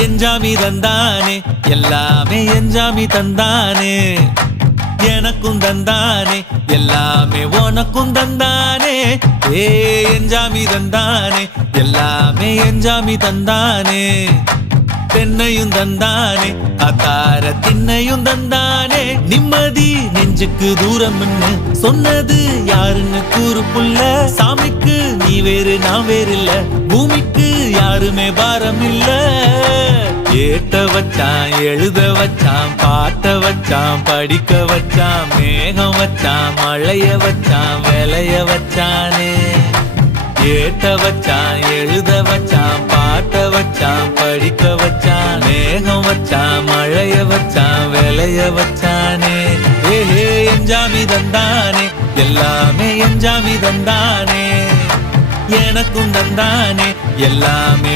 எஞ்சாமி தந்தானே எல்லாமே எஞ்சாமி தந்தானே எனக்கும் தந்தானே எல்லாமே உனக்கும் தந்தானே ஏ எஞ்சாமி தந்தானே எல்லாமே எஞ்சாமி தந்தானே தென்னையும் தந்தானே அத்தார திண்ணையும் தந்தானே நிம்மதி நெஞ்சுக்கு தூரம்னு சொன்னது யாருன்னு கூறு புள்ள சாமிக்கு நீ வேறு நான் வேறு இல்ல பூமிக்கு யாருமே பாரம் இல்ல ஏட்ட வச்சான் எழுத வச்சான் பாட்ட வச்சான் படிக்க வச்சான் மேகம் வச்சான் மழைய வச்சான் விளைய வச்சானே ஏட்ட வச்சான் எழுத வச்சான் பாட்ட வச்சான் படிக்க வச்சான் மேகம் வச்சான் மழைய வச்சான் விளைய வச்சானே ஏஹே எஞ்சாமி தந்தானே எல்லாமே எஞ்சாமி தந்தானே எனக்கும் தந்தானே எல்லாமே